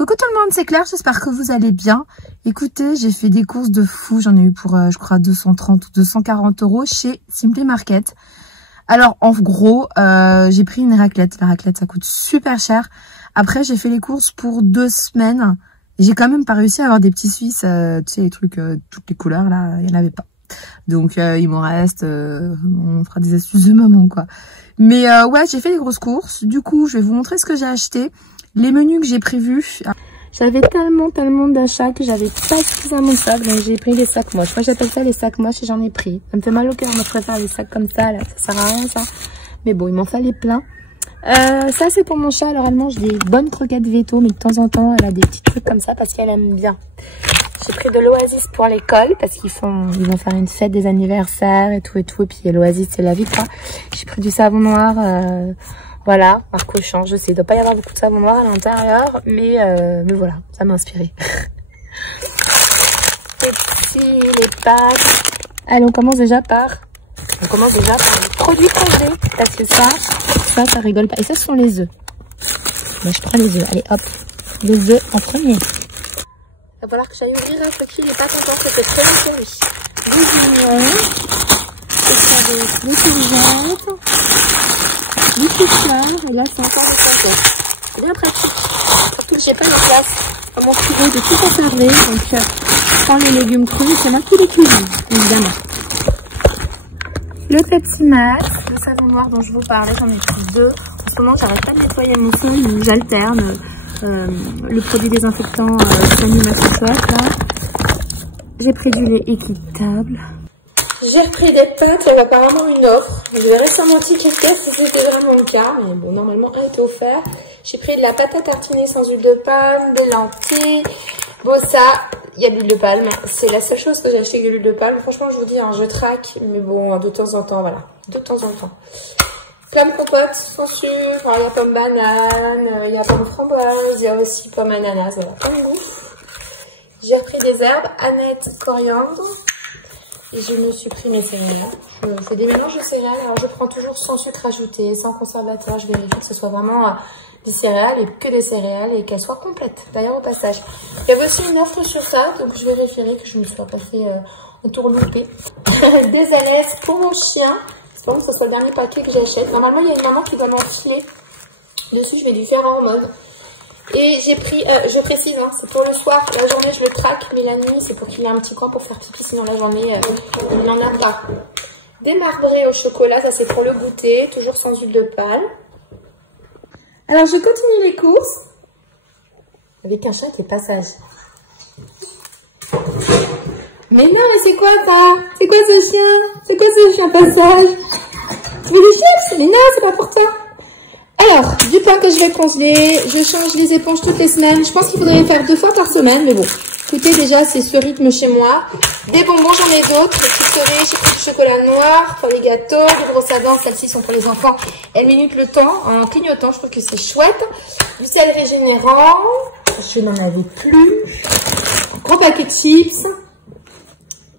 Coucou tout le monde, c'est Claire, j'espère que vous allez bien. Écoutez, j'ai fait des courses de fou, j'en ai eu pour je crois 230 ou 240 € chez Simply Market. Alors en gros, j'ai pris une raclette, la raclette ça coûte super cher. Après j'ai fait les courses pour 2 semaines. J'ai quand même pas réussi à avoir des petits Suisses, tu sais les trucs, toutes les couleurs là, il n'y en avait pas. Donc il m'en reste, on fera des astuces de maman quoi. Mais ouais, j'ai fait des grosses courses, du coup je vais vous montrer ce que j'ai acheté. Les menus que j'ai prévus, j'avais tellement d'achats que j'avais pas suffisamment de sacs, donc j'ai pris des sacs moches. Moi j'appelle ça les sacs moches et j'en ai pris. Ça me fait mal au cœur, moi je préfère les sacs comme ça, là, ça sert à rien ça. Mais bon, il m'en fallait plein. Ça c'est pour mon chat, alors elle mange des bonnes croquettes veto, mais de temps en temps elle a des petits trucs comme ça parce qu'elle aime bien. J'ai pris de l'Oasis pour l'école parce qu'ils vont faire une fête des anniversaires et tout, et puis l'Oasis c'est la vie quoi. J'ai pris du savon noir, voilà, marque Auchan, je sais, il doit pas y avoir beaucoup de savon noir à l'intérieur, mais voilà, ça m'a inspiré. Les pâtes. Allez, on commence déjà par les produits congelés, parce que ça rigole pas. Et ça, ce sont les œufs. Moi, je prends les œufs. Allez, hop, les œufs en premier. Il va falloir que j'aille ouvrir un petit, il est pas content, c'était très long pour lui. Des oignons, des courgettes, du chou-fleur, et là c'est encore des croquettes. C'est bien pratique. Surtout que j'ai pas de place dans mon frigo de tout conserver, donc je prends les légumes crus et c'est moi qui les cuisine, évidemment. Le Pepsi Max, le savon noir dont je vous parlais, j'en ai pris 2. En ce moment, j'arrête pas de nettoyer mon sol, donc j'alterne le produit désinfectant Samy Max Soif, là. J'ai pris du lait équitable. J'ai repris des pâtes, il y avait apparemment une offre. Je verrai sur mon ticket si c'était vraiment le cas, mais bon, normalement, un était offert. J'ai pris de la pâte à tartiner sans huile de palme, des lentilles. Bon, ça, il y a de l'huile de palme. C'est la seule chose que j'ai acheté avec de l'huile de palme. Franchement, je vous dis, hein, je traque, mais bon, de temps en temps, voilà. De temps en temps. Plein de compotes sans sucre. Alors, il y a pomme banane, il y a pomme framboise, il y a aussi pomme ananas, voilà, plein de goût. J'ai repris des herbes, aneth, coriandre. Et je me suis pris mes céréales. Je fais des mélanges de céréales. Alors, je prends toujours sans sucre ajouté, sans conservateur. Je vérifie que ce soit vraiment des céréales et que des céréales et qu'elles soient complètes. D'ailleurs, au passage, il y avait aussi une offre sur ça. Donc, je vérifierai que je me sois passé un tour loupé. Des alaises pour mon chien. C'est que ce soit le dernier paquet que j'achète. Normalement, il y a une maman qui doit m'enfiler dessus. Je vais lui faire en mode. Et j'ai pris, je précise, hein, c'est pour le soir, la journée je le traque, mais la nuit c'est pour qu'il ait un petit coin pour faire pipi, sinon la journée il n'en a pas. Des marbrés au chocolat, ça c'est pour le goûter, toujours sans huile de palme. Alors je continue les courses, avec un chat et passage. Mais non, mais c'est quoi ça? C'est quoi ce chien? C'est quoi ce chien passage? Tu veux des chips? Mais non, c'est pas pour toi. Alors, du pain que je vais congeler, je change les éponges toutes les semaines. Je pense qu'il faudrait faire 2 fois par semaine, mais bon. Écoutez, déjà, c'est ce rythme chez moi. Des bonbons, j'en ai d'autres. Des petites cerises, j'ai pris du chocolat noir pour les gâteaux. Des grosses à dents, celles-ci sont pour les enfants. Elles minutent le temps en clignotant, je trouve que c'est chouette. Du sel régénérant, je n'en avais plus. Un gros paquet de chips.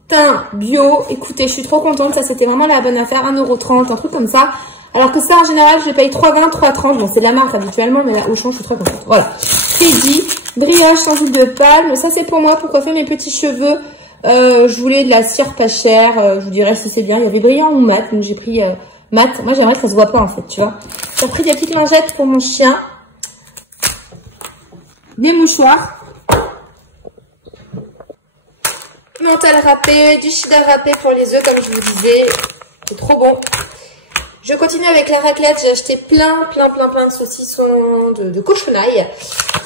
Thym bio, écoutez, je suis trop contente. Ça, c'était vraiment la bonne affaire. 1,30 €, un truc comme ça. Alors que ça, en général, je les paye 3,20 €, 3,30 €. Bon, c'est de la marque habituellement, mais là, au champ, je suis très contente. Voilà. Crédit, brioche sans huile de palme. Ça, c'est pour moi, pour coiffer mes petits cheveux. Je voulais de la cire pas chère. Je vous dirais si c'est bien. Il y avait brillant ou mat. Donc, j'ai pris mat. Moi, j'aimerais que ça se voit pas, en fait, tu vois. J'ai pris des petites lingettes pour mon chien. Des mouchoirs. Mental râpé, du cheddar râpé pour les œufs, comme je vous disais. C'est trop bon. Je continue avec la raclette. J'ai acheté plein de saucissons de cochonaille.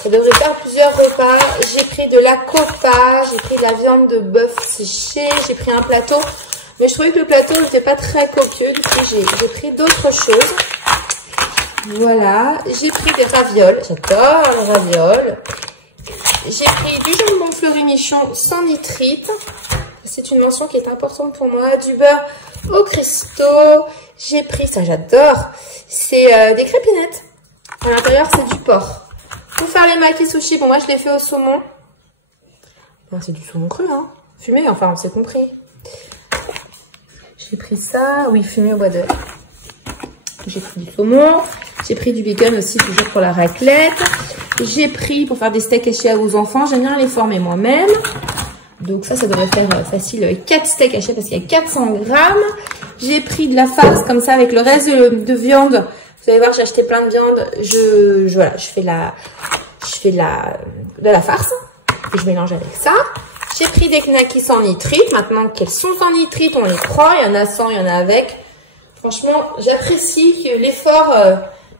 Ça devrait faire plusieurs repas. J'ai pris de la copa, j'ai pris de la viande de bœuf séchée, j'ai pris un plateau. Mais je trouvais que le plateau n'était pas très copieux. Du coup, j'ai pris d'autres choses. Voilà. J'ai pris des ravioles. J'adore les ravioles. J'ai pris du jambon fleuri michon sans nitrite. C'est une mention qui est importante pour moi. Du beurre au cristaux. J'ai pris, ça j'adore, c'est des crépinettes. À l'intérieur, c'est du porc. Pour faire les maki sushi, bon moi je les fais au saumon. Bon, c'est du saumon cru, hein. Fumé, enfin on s'est compris. J'ai pris ça, oui, fumé au bois d'œuf. J'ai pris du saumon. J'ai pris du bacon aussi, toujours pour la raclette. J'ai pris pour faire des steaks hachés aux enfants. J'aime bien les former moi-même. Donc ça devrait faire facile 4 steaks hachés parce qu'il y a 400 grammes. J'ai pris de la farce comme ça avec le reste de viande. Vous allez voir, j'ai acheté plein de viande. Voilà, je fais de la farce et je mélange avec ça. J'ai pris des knackis sans nitrite. Maintenant qu'elles sont sans nitrite, on les prend. Il y en a sans, il y en a avec. Franchement, j'apprécie l'effort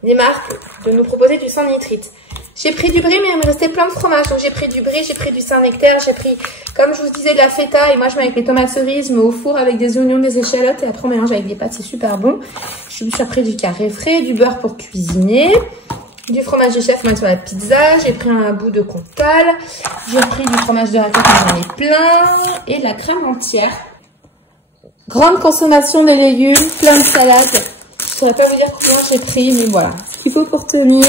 des marques de nous proposer du sans nitrite. J'ai pris du brie, mais il me restait plein de fromage. Donc j'ai pris du brie, j'ai pris du Saint-Nectaire, j'ai pris, comme je vous disais, de la feta. Et moi, je mets avec les tomates cerises, mais au four avec des oignons, des échalotes. Et après, on mélange avec des pâtes, c'est super bon. Je me suis pris du carré frais, du beurre pour cuisiner, du fromage de chef, mettre sur la pizza. J'ai pris un bout de Comtal. J'ai pris du fromage de raclette, j'en ai plein. Et de la crème entière. Grande consommation de légumes, plein de salades. Je ne saurais pas vous dire combien j'ai pris, mais voilà. Ce qu'il faut pour tenir.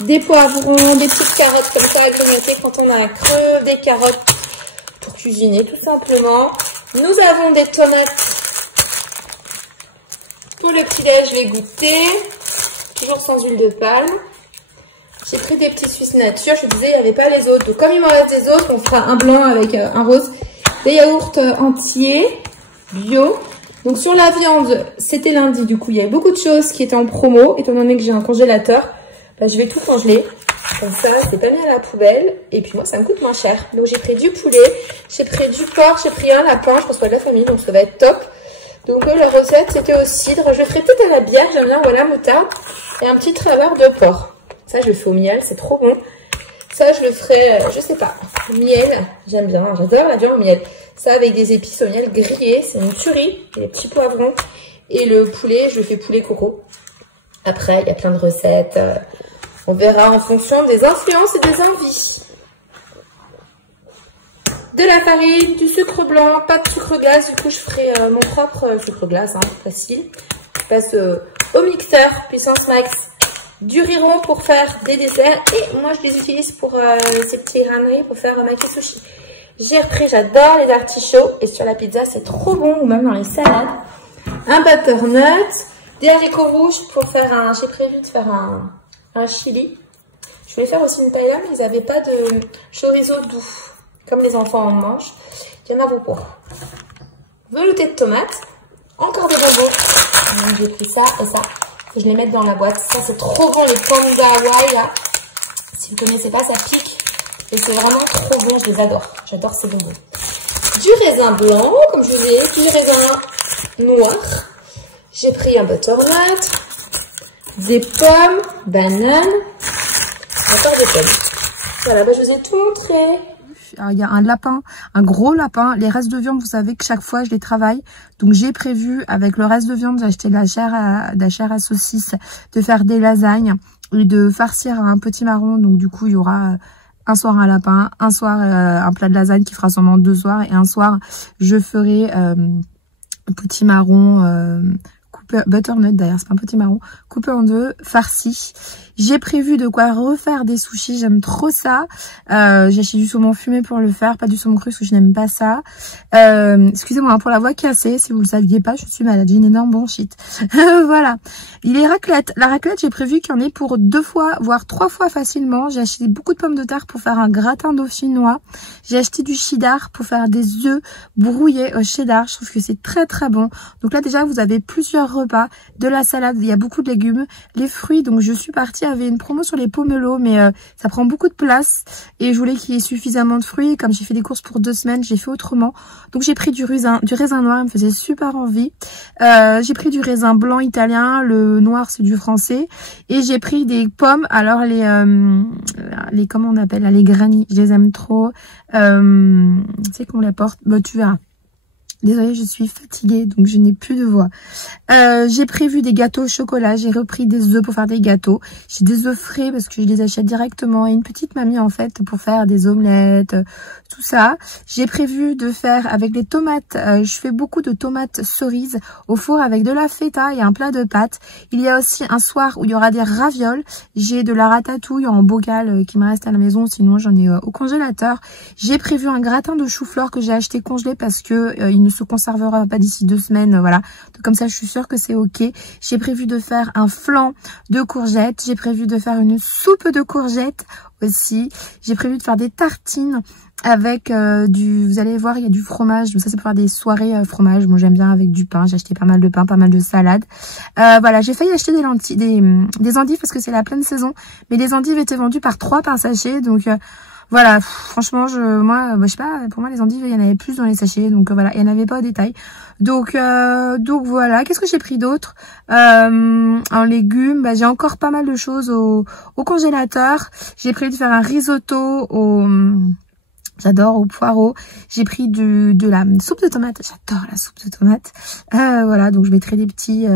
Des poivrons, des petites carottes comme ça à grignoter quand on a un creux, des carottes pour cuisiner tout simplement. Nous avons des tomates pour le petit-déj, je vais goûter, toujours sans huile de palme. J'ai pris des petits Suisses nature, je vous disais il n'y avait pas les autres, donc comme il m'en reste des autres, on fera un blanc avec un rose. Des yaourts entiers, bio. Donc sur la viande, c'était lundi, du coup il y avait beaucoup de choses qui étaient en promo, étant donné que j'ai un congélateur. Bah, je vais tout congeler, comme ça c'est pas mis à la poubelle, et puis moi ça me coûte moins cher. Donc j'ai pris du poulet, j'ai pris du porc, j'ai pris un lapin, je pense pas de la famille, donc ça va être top. Donc la recette c'était au cidre, je le ferai peut-être à la bière, j'aime bien, voilà, moutarde, et un petit travers de porc. Ça je le fais au miel, c'est trop bon. Ça je le ferai, je sais pas, miel, j'aime bien, j'adore la viande au miel. Ça avec des épices au miel grillées, c'est une tuerie, et des petits poivrons. Et le poulet, je le fais poulet coco. Après, il y a plein de recettes. On verra en fonction des influences et des envies. De la farine, du sucre blanc, pas de sucre glace. Du coup, je ferai mon propre sucre glace, hein, facile. Je passe au mixeur, puissance max. Du riz rond pour faire des desserts. Et moi, je les utilise pour ces petits grains de riz pour faire maki sushi. J'ai repris, j'adore les artichauts. Et sur la pizza, c'est trop bon. Ou même dans les salades. Un butternut. Des haricots rouges pour faire un... J'ai prévu de faire un chili. Je voulais faire aussi une paella, mais ils n'avaient pas de chorizo doux, comme les enfants en mangent. Il y en a beaucoup. Velouté de tomates. Encore des bonbons. J'ai pris ça et ça. Faut que je les mette dans la boîte. Ça, c'est trop bon, les panda Hawaii, là. Si vous ne connaissez pas, ça pique. Et c'est vraiment trop bon, je les adore. J'adore ces bonbons. Du raisin blanc, comme je vous ai dit, du raisin noir. J'ai pris un butternut, des pommes, bananes, encore des pommes. Voilà, bah, je vous ai tout montré. Il y a un lapin, un gros lapin. Les restes de viande, vous savez que chaque fois, je les travaille. Donc, j'ai prévu, avec le reste de viande, j'ai acheté de la chair à saucisse, de faire des lasagnes et de farcir un petit marron. Donc, du coup, il y aura un soir un lapin, un soir un plat de lasagne qui fera sûrement 2 soirs. Et un soir, je ferai un petit marron butternut d'ailleurs, c'est pas un petit marron, coupé en 2, farci. J'ai prévu de quoi refaire des sushis, j'aime trop ça. J'ai acheté du saumon fumé pour le faire, pas du saumon cru parce que je n'aime pas ça. Excusez-moi pour la voix cassée, si vous le saviez pas, je suis malade, j'ai une énorme bronchite. Voilà. Les raclettes, la raclette j'ai prévu qu'il y en ait pour 2 fois, voire 3 fois facilement. J'ai acheté beaucoup de pommes de terre pour faire un gratin dauphinois. J'ai acheté du cheddar pour faire des œufs brouillés au cheddar, je trouve que c'est très très bon. Donc là déjà vous avez plusieurs repas, de la salade, il y a beaucoup de légumes, les fruits, donc je suis partie, il y avait une promo sur les pomelos, mais ça prend beaucoup de place et je voulais qu'il y ait suffisamment de fruits. Comme j'ai fait des courses pour 2 semaines, j'ai fait autrement. Donc j'ai pris du raisin noir, il me faisait super envie. J'ai pris du raisin blanc italien, le noir c'est du français, et j'ai pris des pommes, alors les comment on appelle, les granny, je les aime trop. C'est qu'on les porte, bah, tu verras. Désolée, je suis fatiguée, donc je n'ai plus de voix. J'ai prévu des gâteaux au chocolat. J'ai repris des œufs pour faire des gâteaux. J'ai des œufs frais parce que je les achète directement. Et une petite mamie, en fait, pour faire des omelettes, tout ça. J'ai prévu de faire avec les tomates. Je fais beaucoup de tomates cerises au four avec de la feta et un plat de pâtes. Il y a aussi un soir où il y aura des ravioles. J'ai de la ratatouille en bocal qui me reste à la maison. Sinon, j'en ai au congélateur. J'ai prévu un gratin de chou-fleur que j'ai acheté congelé parce que il ne se conservera pas d'ici 2 semaines, voilà. Donc, comme ça, je suis sûre que c'est ok. J'ai prévu de faire un flan de courgettes. J'ai prévu de faire une soupe de courgettes aussi. J'ai prévu de faire des tartines avec vous allez voir, il y a du fromage. Donc ça, c'est pour faire des soirées fromage. Bon, j'aime bien avec du pain. J'ai acheté pas mal de pain, pas mal de salade. Voilà, j'ai failli acheter des lentilles, des endives parce que c'est la pleine saison. Mais les endives étaient vendues par 3 par sachet. Donc voilà, franchement, moi, je sais pas, pour moi, les endives, il y en avait plus dans les sachets. Donc voilà, il n'y en avait pas au détail. Donc voilà, qu'est-ce que j'ai pris d'autre en légumes, j'ai encore pas mal de choses au congélateur. J'ai prévu de faire un risotto j'adore au poireau. J'ai pris de la soupe de tomate. J'adore la soupe de tomate. Voilà, donc je mettrai des petits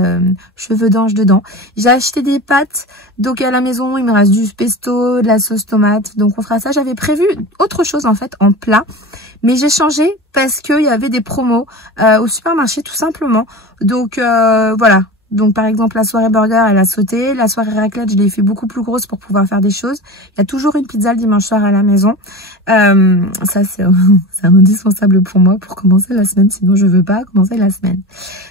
cheveux d'ange dedans. J'ai acheté des pâtes. Donc à la maison, il me reste du pesto, de la sauce tomate. Donc on fera ça. J'avais prévu autre chose en fait en plat. Mais j'ai changé parce qu'il y avait des promos au supermarché tout simplement. Donc voilà. Donc par exemple la soirée burger elle a sauté, la soirée raclette je l'ai fait beaucoup plus grosse pour pouvoir faire des choses. Il y a toujours une pizza le dimanche soir à la maison. Ça c'est indispensable pour moi pour commencer la semaine, sinon je veux pas commencer la semaine.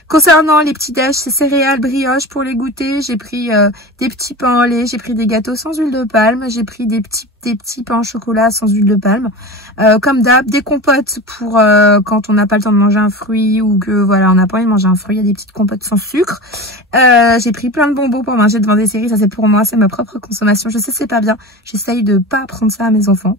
Concernant les petits déj, c'est céréales, brioches pour les goûter. J'ai pris des petits pains au lait, j'ai pris des gâteaux sans huile de palme, j'ai pris des petits pains au chocolat sans huile de palme. Comme d'hab, des compotes pour quand on n'a pas le temps de manger un fruit ou que voilà on n'a pas envie de manger un fruit, il y a des petites compotes sans sucre. J'ai pris plein de bonbons pour manger devant des séries, ça c'est pour moi, c'est ma propre consommation. Je sais c'est pas bien, j'essaye de pas apprendre ça à mes enfants.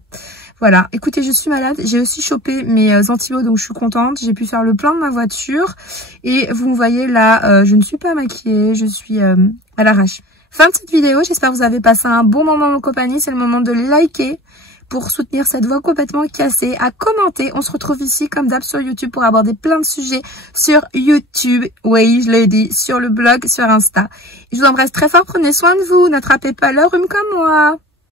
Voilà, écoutez, je suis malade, j'ai aussi chopé mes antibiotiques donc je suis contente. J'ai pu faire le plein de ma voiture et vous me voyez là, je ne suis pas maquillée, je suis à l'arrache. Fin de cette vidéo, j'espère que vous avez passé un bon moment en compagnie. C'est le moment de liker pour soutenir cette voix complètement cassée, à commenter. On se retrouve ici comme d'hab sur YouTube pour aborder plein de sujets sur YouTube, oui je l'ai dit, sur le blog, sur Insta. Et je vous embrasse très fort, prenez soin de vous, n'attrapez pas le rhume comme moi.